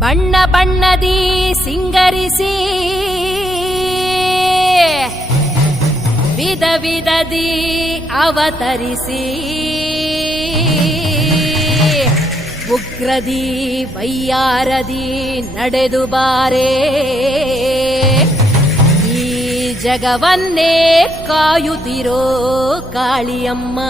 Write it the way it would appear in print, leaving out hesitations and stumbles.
ಬಣ್ಣ ಬಣ್ಣದಿ ಸಿಂಗರಿಸಿ ವಿಧ ವಿಧದಿ ಅವತರಿಸಿ ಉಗ್ರದಿ ವೈಯಾರದಿ ನಡೆದು ಬಾರೆ ಈ ಜಗವನ್ನೇ ಕಾಯುತ್ತಿರೋ ಕಾಳಿಯಮ್ಮ.